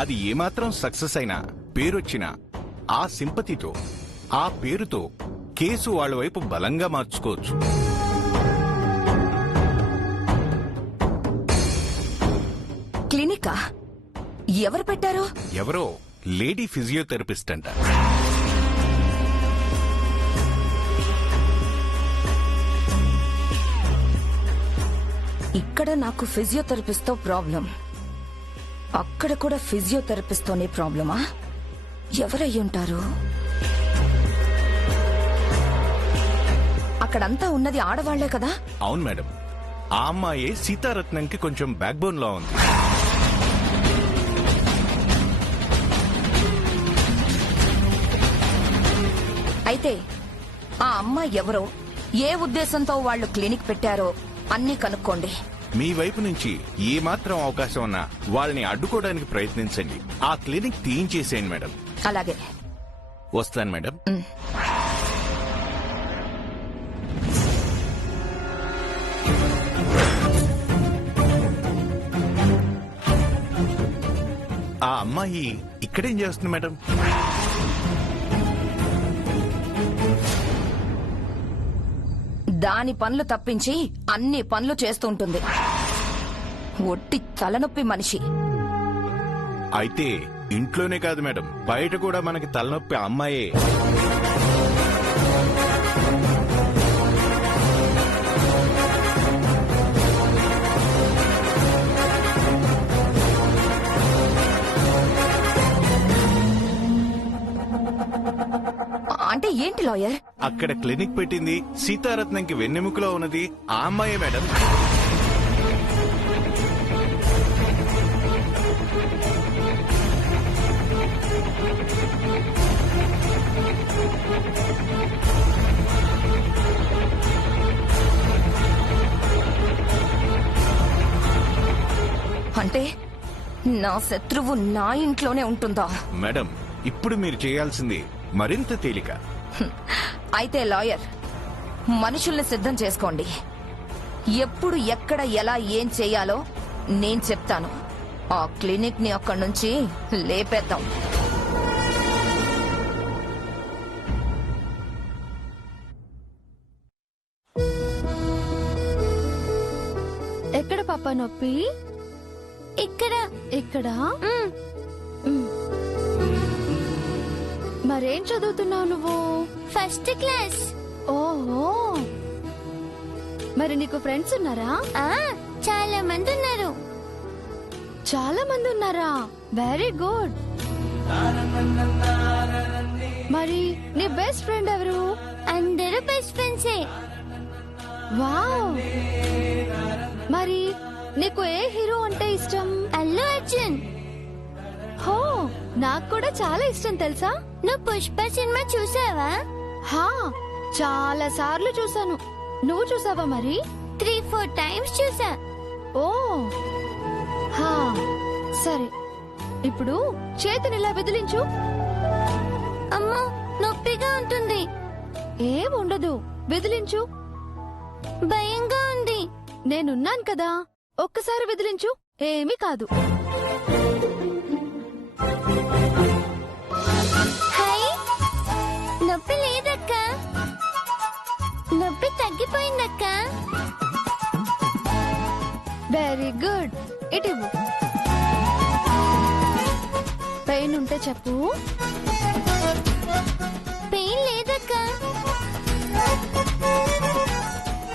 అది ఏమాత్రం సక్సెస్ అయినా పేరొచ్చినా ఆ సింపతితో ఆ పేరుతో కేసు వాళ్ళ వైపు బలంగా మార్చుకోవచ్చు. క్లినికా? ఎవరు పెట్టారు? ఎవరో లేడీ ఫిజియోథెరపిస్ట్ అంట. ఇక్కడ నాకు ఫిజియోథెరపిస్ట్ తో ప్రాబ్లం, అక్కడ కూడా ఫిజియోథెరపిస్ట్ తోనే ప్రాబ్లమా? ఎవరయ్యుంటారు? అక్కడంతా ఉన్నది ఆడవాళ్లే కదా? అవును మేడం, ఆ అమ్మాయి సీతారత్నంకి కొంచెం బ్యాక్ బోన్ లా ఉంది. అయితే ఆ అమ్మాయి ఎవరో, ఏ ఉద్దేశంతో వాళ్ళు క్లినిక్ పెట్టారో అన్నీ కనుక్కోండి. మీ వైపు నుంచి ఏమాత్రం అవకాశం ఉన్నా వాళ్ళని అడ్డుకోవడానికి ప్రయత్నించండి. ఆ క్లినిక్ తీయించేసేయండి మేడం. అలాగే వస్తాను మేడం. ఆ అమ్మాయి ఇక్కడేం చేస్తుంది మేడం? దాని పనులు తప్పించి అన్ని పనులు చేస్తుంటుంది. ఒట్టి తలనొప్పి మనిషి. అయితే ఇంట్లోనే కాదు మేడం, బయట కూడా మనకి తలనొప్పి అమ్మాయే. అంటే ఏంటి లాయర్? అక్కడ క్లినిక్ పెట్టింది సీతారత్నంకి వెన్నెముకలో ఉన్నది ఆ అమ్మాయే మేడం. అంటే నా శత్రువు నా ఇంట్లోనే ఉంటుందా? మేడం, ఇప్పుడు మీరు చేయాల్సింది మరింత తేలిక. అయితే లాయర్, మనుషుల్ని సిద్ధం చేసుకోండి. ఎప్పుడు ఎక్కడ ఎలా ఏం చేయాలో నేను చెప్తాను. ఆ క్లినిక్ ని అక్కడి నుంచి లేపేద్దాం. ఎక్కడ పాప నొప్పి? ఇక్కడ. ఇక్కడ? మరేం చదువుతున్నావు నువ్వు? First class. ఓహో, మరి నీకు ఫ్రెండ్స్ ఉన్నారా? చాలా మంది ఉన్నారు. చాలా మంది ఉన్నారా? Very good. మరి నీ బెస్ట్ ఫ్రెండ్ ఎవరు? అందరూ బెస్ట్ ఫ్రెండ్సే. వావ్. మరి నీకు ఏ హీరో అంటే ఇష్టం? అల్లు అర్జున్. హో, నాకు కూడా చాలా ఇష్టం తెలుసా? నువ్వు పుష్ప సినిమా చూసావా? హా, చాలా సార్లు చూసాను. నువ్వు చూసావా మరి? 3-4 టైమ్స్ చూసా. ఓ, హా, సరే. ఇప్పుడు చేతినిలా బెదిలించు. అమ్మో, నొప్పిగా ఉంటుంది. ఏముండదు, బెదిలించు. భయంగా ఉంది. నేనున్నాను కదా, ఒక్కసారి బెదిలించు, ఏమీ కాదు. హై, నొప్పి లేదక్క. నొప్పి తగ్గిపోయిందక్క. Very good. ఇటు పెయిన్ ఉంటే చెప్పు. పెయిన్ లేదక్క.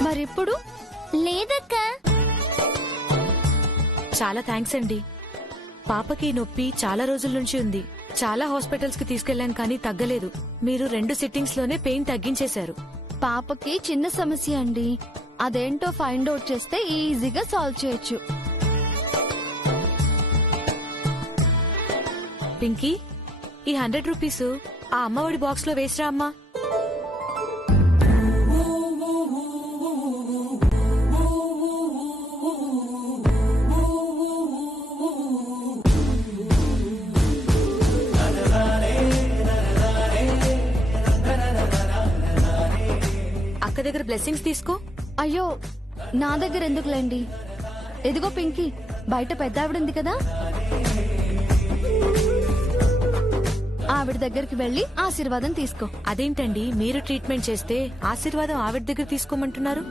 మరిప్పుడు? లేదక్క. చాలా థ్యాంక్స్ అండి. పాపకి నొప్పి చాలా రోజుల నుంచి ఉంది. చాలా హాస్పిటల్స్ కి తీసుకెళ్లాను కానీ తగ్గలేదు. మీరు 2 సిట్టింగ్స్ లోనే పెయిన్ తగ్గించేశారు. పాపకి చిన్న సమస్య అండి, అదేంటో ఫైండ్ అవుట్ చేస్తే ఈజీగా సాల్వ్ చేయొచ్చు. పింకీ, ఈ 100 రూపీస్ ఆ అమ్మఒడి బాక్స్ లో వేసిరా అమ్మా. అక్క దగ్గర బ్లెస్సింగ్స్ తీసుకో. అయ్యో, నా దగ్గర ఎందుకులేండి. ఎదిగో పింకీ, బయట పెద్ద ఆవిడ ఉంది కదా. ఆవిడ దగ్గరికి వెళ్లి ఆశీర్వాదం తీసుకో. అదేంటండి మీరు ట్రీట్మెంట్ చేస్తే ఆశీర్వాదం ఆవిడ దగ్గర తీసుకోమంటున్నారు?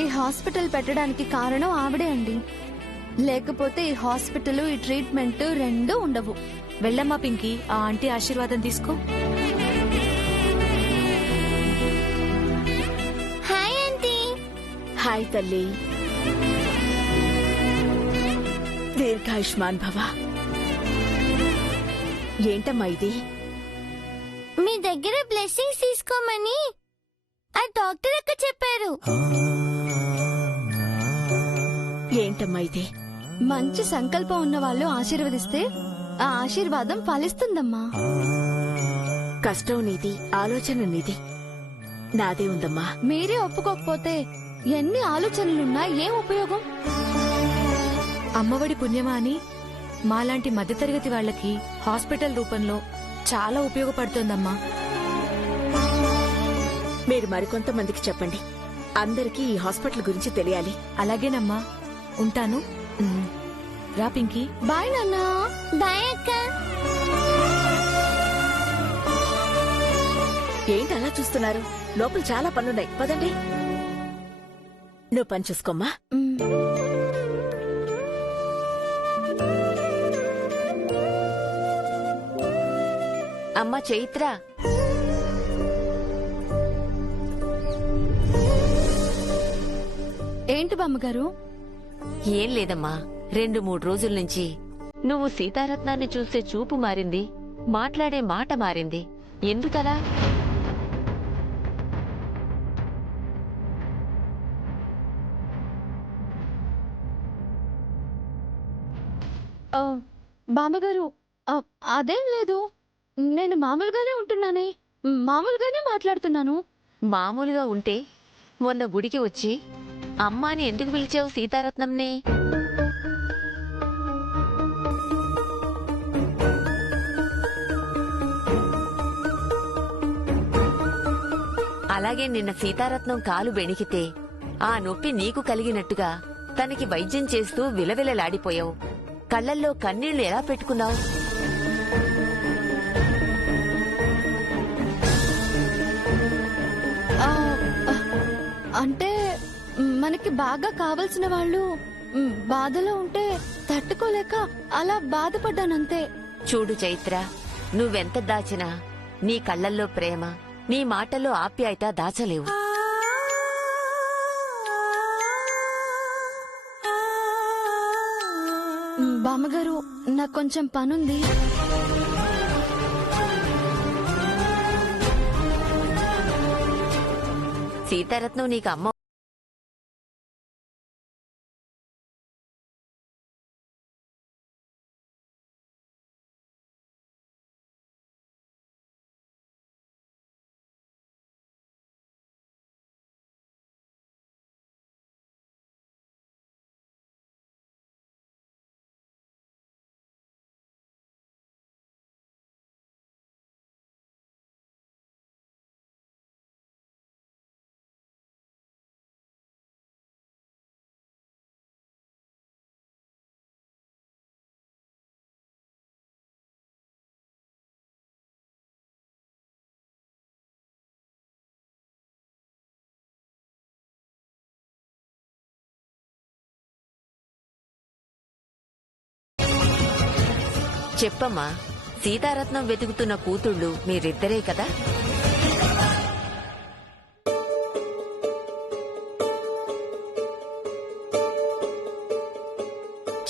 ఈ హాస్పిటల్ పెట్టడానికి కారణం ఆవిడే అండి. లేకపోతే ఈ హాస్పిటల్, ఈ ట్రీట్మెంట్ రెండూ ఉండవు. వెళ్ళమ్మా పింకీ, ఆ ఆంటీ ఆశీర్వాదం తీసుకో. Hi aunty. హాయ్ తల్లి, దీర్ఘాయుష్మాన్ భవ. ఏంటమ్మా ఇది? మీ దగ్గర బ్లెస్సింగ్స్ తీసుకోమని ఆ డాక్టర్ అక్క చెప్పారు. ఏంటమ్మా ఇది? మంచి సంకల్పం ఉన్న వాళ్ళు ఆశీర్వదిస్తే ఆ ఆశీర్వాదం ఫలిస్తుందమ్మా. కష్టం నీది, ఆలోచన నీది, నాదే ఉందమ్మా. మీరే ఒప్పుకోకపోతే ఎన్ని ఆలోచనలున్నా ఏం ఉపయోగం? అమ్మఒడి పుణ్యమా అని మాలాంటి మధ్యతరగతి వాళ్ళకి హాస్పిటల్ రూపంలో చాలా ఉపయోగపడుతోందమ్మా. మీరు మరికొంతమందికి చెప్పండి. అందరికీ ఈ హాస్పిటల్ గురించి తెలియాలి. అలాగేనమ్మా, ఉంటాను. రా పింకీ. బాయ్ నాన్నా. బాయ్ అక్క. ఏంటి అలా చూస్తున్నారు? లోపల చాలా పనులున్నాయి, పదండి. నువ్వు పని చూసుకోమ్మా. అమ్మా చైత్ర, ఏంటి బామ్మగారు? ఏం లేదమ్మా, 2-3 రోజుల నుంచి నువ్వు సీతారత్నాన్ని చూసే చూపు మారింది, మాట్లాడే మాట మారింది. ఎందుకలా? బామ్మగారు, అదేం లేదు. నేను మామూలుగానే ఉంటున్నానే, మామూలుగానే మాట్లాడుతున్నాను. మామూలుగా ఉంటే మొన్న గుడికి వచ్చి అమ్మాని ఎందుకు పిలిచావు సీతారత్నంని? అలాగే నిన్న సీతారత్నం కాలు బెణికితే ఆ నొప్పి నీకు కలిగినట్టుగా తనకి వైద్యం చేస్తూ విలవిలలాడిపోయావు. కళ్లల్లో కన్నీళ్లు ఎలా పెట్టుకున్నావు? అంటే మనకి బాగా కావలసిన వాళ్ళు బాధలో ఉంటే తట్టుకోలేక అలా బాధపడ్డానంతే. చూడు చైత్ర, నువ్వెంత దాచినా నీ కళ్లల్లో ప్రేమ, నీ మాటల్లో ఆప్యాయత దాచలేవు. బామ్మగారు, నాకు కొంచెం పనుంది. సీతారత్నం నీకు అమ్మ చెప్పమ్మా, సీతారత్నం వెతుకుతున్న కూతుళ్ళు మీరిద్దరే కదా?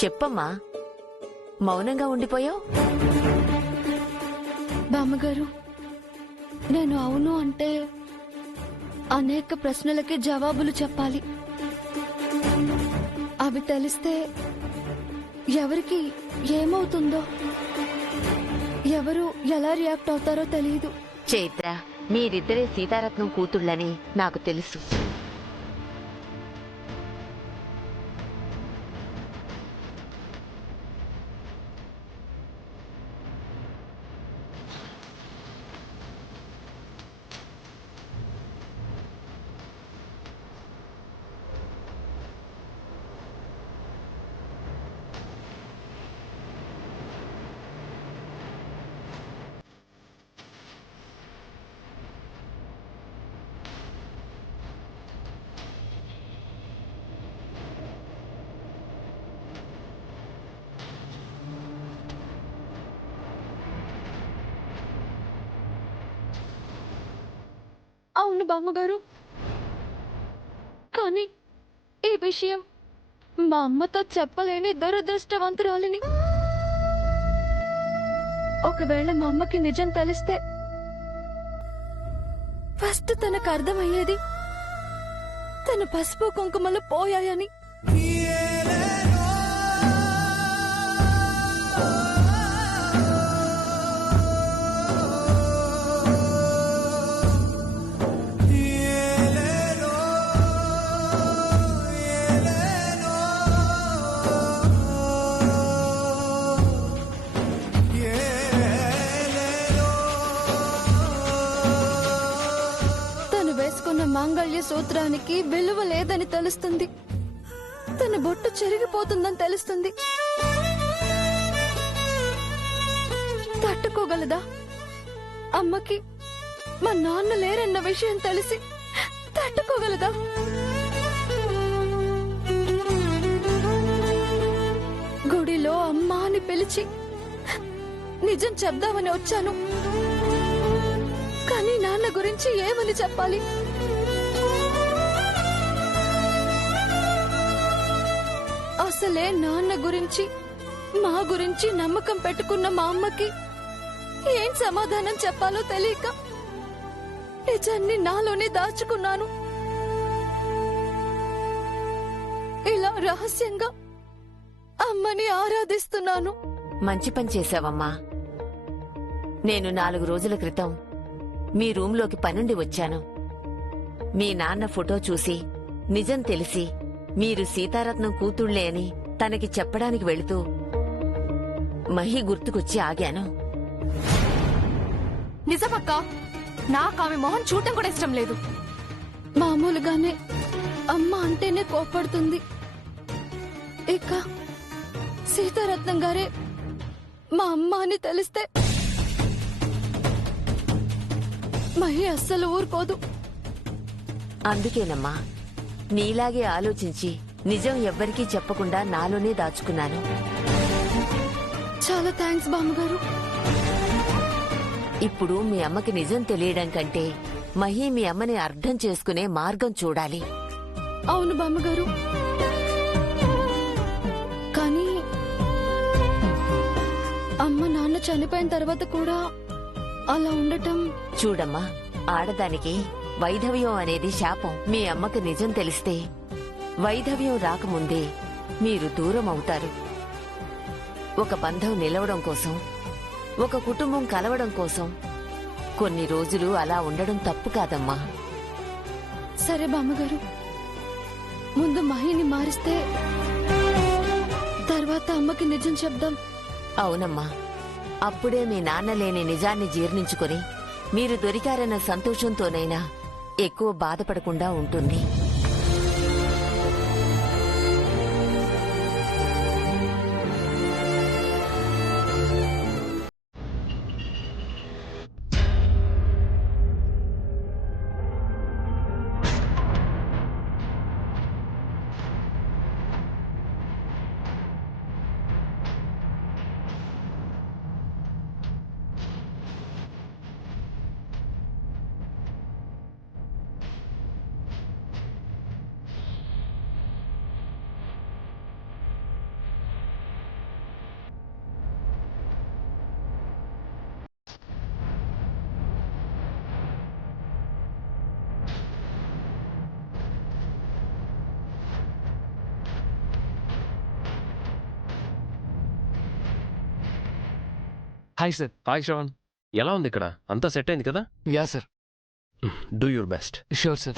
చెప్పమ్మా, మౌనంగా ఉండిపోయావు. బామ్మగారు, నేను అవును అంటే అనేక ప్రశ్నలకి జవాబులు చెప్పాలి. అవి తెలిస్తే ఎవరికి ఏమవుతుందో, ఎవరు ఎలా రియాక్ట్ అవుతారో తెలియదు. చైత్ర, మీరిద్దరే సీతారత్నం కూతుళ్ళని నాకు తెలుసు. అవును బామ్మగారు, కానీ ఈ విషయం మా అమ్మతో చెప్పలేని దురదృష్టవంతురాలిని. ఒకవేళ మా అమ్మకి నిజం తెలిస్తే ఫస్ట్ తనకు అర్థమయ్యేది తన పసుపు కుంకుమలు పోయాయని. వేసుకున్న మాంగళ్య సూత్రానికి విలువ లేదని తెలుస్తుంది. తన బొట్టు చెరిగిపోతుందని తెలుస్తుంది. తట్టుకోగలదా? అమ్మకి మా నాన్న లేరన్న విషయం తెలిసి తట్టుకోగలదా? గుడిలో అమ్మ అని పిలిచి నిజం చెప్దామని వచ్చాను, కానీ నాన్న గురించి ఏమని చెప్పాలి? అసలే నాన్న గురించి మా గురించి నమ్మకం పెట్టుకున్న మా అమ్మకి ఏం సమాధానం చెప్పాలో తెలియక నిజాన్ని నాలోనే దాచుకున్నాను. ఇలా రహస్యంగా అమ్మని ఆరాధిస్తున్నాను. మంచి పని చేశావమ్మా. నేను 4 రోజుల క్రితం మీ రూంలోకి పనుండి వచ్చాను. మీ నాన్న ఫోటో చూసి నిజం తెలిసి మీరు సీతారత్నం కూతుళ్లే అని తనకి చెప్పడానికి వెళుతూ మహి గుర్తుకొచ్చి ఆగాను. నిజమక్కా, నాకు ఆమె మొహం చూడటం కూడా ఇష్టం లేదు. మామూలుగానే అమ్మ అంటేనే కోపడుతుంది. ఇక సీతారత్నం గారే మా అమ్మ అని తెలిస్తే మహి అస్సలు ఊరుకోదు. అందుకేనమ్మా నీలాగే ఆలోచించి నిజం ఎవ్వరికీ చెప్పకుండా నాలోనే దాచుకున్నాను. చాలా థ్యాంక్స్ బామ్మగారు. ఇప్పుడు మీ అమ్మకి నిజం తెలియడం కంటే మహి మీ అమ్మని అర్థం చేసుకునే మార్గం చూడాలి. అవును బామ్మగారు, కానీ అమ్మ నాన్న చనిపోయిన తర్వాత కూడా అలా ఉండటం. చూడమ్మా, ఆడదానికి వైధవ్యం అనేది శాపం. మీ అమ్మకు నిజం తెలిస్తే వైధవ్యం రాకముందే మీరు దూరం అవుతారు. ఒక బంధం నిలవడం కోసం, ఒక కుటుంబం కలవడం కోసం కొన్ని రోజులు అలా ఉండడం తప్పు కాదమ్మా. సరే బామ్మగారు, ముందు మహిని మారిస్తే తర్వాత అమ్మకి నిజం చెప్దాం. అవునమ్మా, అప్పుడే మీ నాన్న లేని నిజాన్ని జీర్ణించుకుని మీరు దొరికారన్న సంతోషంతోనైనా ఎక్కువ బాధపడకుండా ఉంటుంది. Hi sir. హాయ్ శ్రవణ్, ఎలా ఉంది ఇక్కడ? అంతా సెట్ అయింది కదా? Yeah sir. Do your best. Sure sir.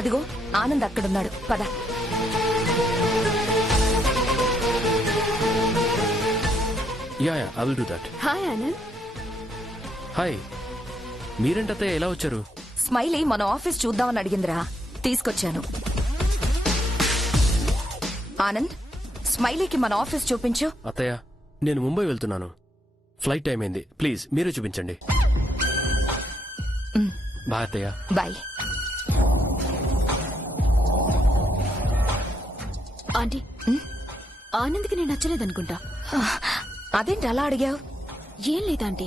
అదిగో ఆనంద్ అక్కడున్నాడు, పద. Yeah I will do that. Hi Anand. Hi, మీరేంటత్తయ్య ఎలా వచ్చారు? స్మైలీ మన ఆఫీస్ చూద్దామని అడిగిందిరా, తీసుకొచ్చాను. ఆనంద్, స్మైలీకి మన ఆఫీస్ చూపించు. అత్తయ్య, నేను ముంబై వెళ్తున్నాను. ఫ్లైట్ టైం అయింది. ప్లీజ్ మీరే చూపించండి. బాయ్ అత్తయ్య. బాయ్. ఆంటీ ఆనంద్కి నేను నచ్చలేదనుకుంటా. అదేంటి అలా అడిగావు? ఏం లేదాంటీ,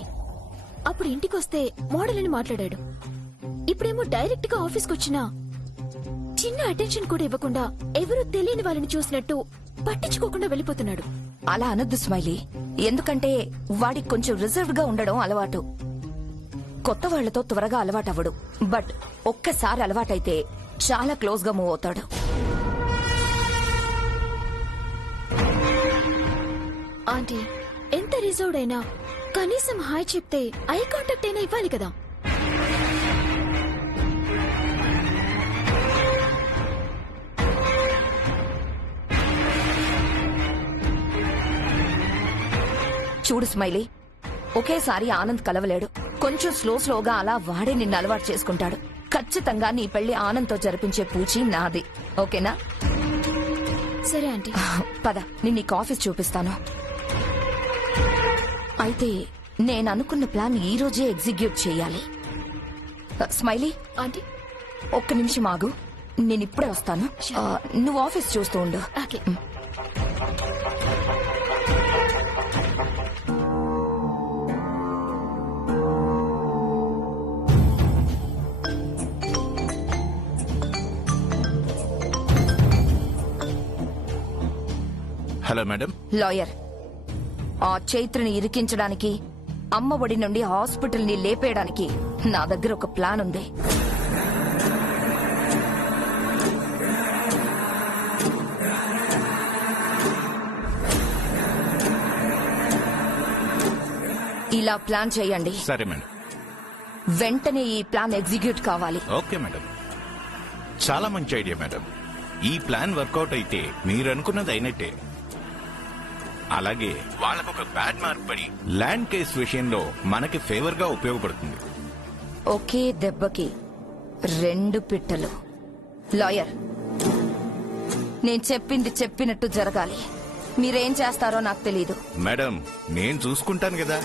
అప్పుడు ఇంటికొస్తే మోడల్ అని మాట్లాడాడు. ఇప్పుడేమో డైరెక్ట్ గా ఆఫీస్కి వచ్చినా చిన్న అటెన్షన్ కూడా ఇవ్వకుండా ఎవరూ తెలియని వాళ్ళని చూసినట్టు పట్టించుకోకుండా వెళ్ళిపోతున్నాడు. అలా అనొద్దు స్మైలీ, ఎందుకంటే వాడికి కొంచెం రిజర్వ్డ్ గా ఉండడం అలవాటు. కొత్త వాళ్లతో త్వరగా అలవాటవ్వడు, బట్ ఒక్కసారి అలవాటైతే చాలా క్లోజ్ గా మూవ్ అవుతాడు. ఆంటీ ఎంత రిజర్వ్డ్ అయినా కనీసం హాయ్ చెప్తే ఐ కాంటాక్ట్ అయినా ఇవ్వాలి కదా. చూడు స్మైలీ, ఒకేసారి ఆనంద్ కలవలేడు. కొంచెం స్లోగా అలా వాడే నిన్ను అలవాటు చేసుకుంటాడు. ఖచ్చితంగా నీ పెళ్లి ఆనంద్తో జరిపించే పూచి నాది, ఓకేనా? సరే ఆంటీ. పద, నేను నీకు ఆఫీస్ చూపిస్తాను. అయితే నేను అనుకున్న ప్లాన్ ఈ రోజే ఎగ్జిక్యూట్ చేయాలి. స్మైలీ ఆంటీ ఒక్క నిమిషం ఆగు, నేను ఇప్పుడే వస్తాను. నువ్వు ఆఫీస్ చూస్తూ ఉండు. ఓకే. Hello madam. లాయర్, ఆ చైత్రని ఇరికించడానికి, అమ్మ ఒడి నుండి హాస్పిటల్ ని లేపేయడానికి నా దగ్గర ఒక ప్లాన్ ఉంది. ఇలా ప్లాన్ చేయండి. సరే మేడం. వెంటనే ఈ ప్లాన్ ఎగ్జిక్యూట్ కావాలి. Okay madam. చాలా మంచి ఐడియా మేడం. ఈ ప్లాన్ వర్కౌట్ అయితే మీరు అనుకున్నది అయినట్టే. అలాగే వాళ్ళకు ఒక బ్యాడ్ మార్క్ పడి ల్యాండ్ కేసు విషయంలో మనకి ఫేవర్ గా ఉపయోగపడుతుంది. ఒకే దెబ్బకి 2 పిట్టలు. లాయర్, నేను చెప్పింది చెప్పినట్టు జరగాలి. మీరేం చేస్తారో నాకు తెలీదు. మేడం, నేను చూసుకుంటాను కదా.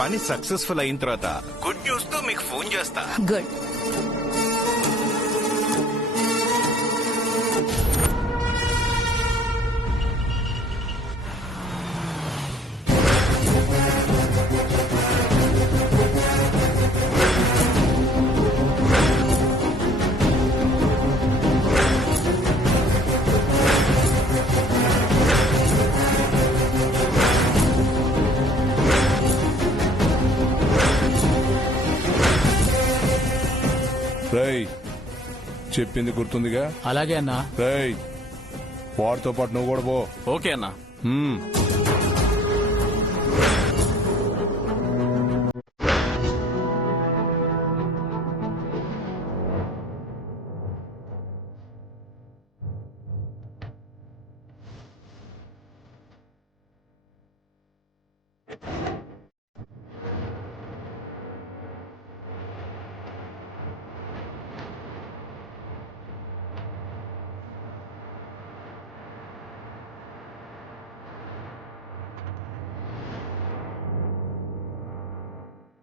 పని సక్సెస్ఫుల్ అయిన తర్వాత గుడ్ న్యూస్ తో మీకు ఫోన్ చేస్తా. గుడ్. రేయ్, చెప్పింది గుర్తుందిగా? అలాగే అన్నా. రేయ్, వాడితో పాటు నువ్వు కూడా పో. ఓకే అన్నా.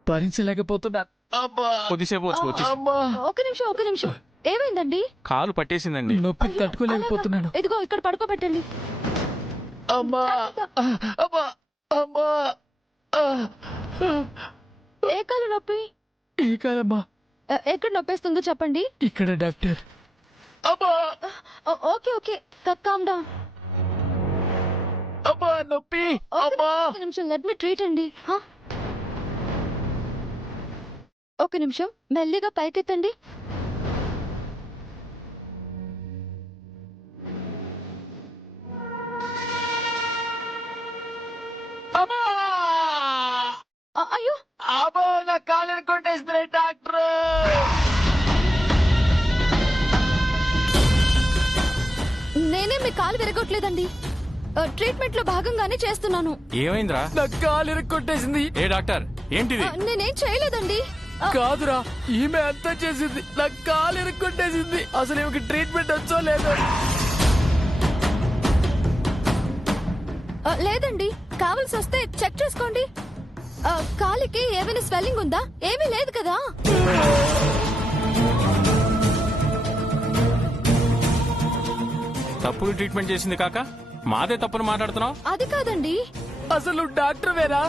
భరించలేకపోతున్నా. కొద్దిసేపు వచ్చి ఒక నిమిషం ఏమైందండి? కాలు పట్టేసిందండి. నొప్పి తట్టుకోలేకపోతున్నాను. ఇదిగో ఇక్కడ పడుకోబెట్టండి. ఏ కాలు నొప్పి? ఈ కాలమ్మా. ఎక్కడ నొప్పేస్తుందో చెప్పండి. ఇక్కడ doctor. Okay okay, calm down. నొప్పి. ఒక నిమిషం, లెట్ మీ ట్రీట్ అండి. ఒక నిమిషం, మెల్లిగా పైకెత్తండి. అయ్యో, నా కాలు కొట్టేస్తుంది డాక్టర్. నేనే మీ కాలు విరగొట్టలేదండి, ట్రీట్మెంట్ లో భాగంగానే చేస్తున్నాను. ఏమైందిరా? నా కాలు ఇరక్కొట్టేసింది. ఏ డాక్టర్, ఏంటిది? నేనేం చేయలేదండి. కాదురా, ఈమె అంతా చేసింది. నా కాలు ఇరక్కొట్టేసింది. అసలు ఈమెకి ట్రీట్మెంట్ వచ్చో లేదో. లేదండి, కావాల్సి వస్తే చెక్ చేసుకోండి. కాలికి ఏమైనా స్వెల్లింగ్ ఉందా? ఏమీ లేదు కదా. తప్పుడు ట్రీట్మెంట్ చేసింది కాక మాదే తప్పును మాట్లాడుతున్నావు. అది కాదండి. అసలు డాక్టర్ వేరా?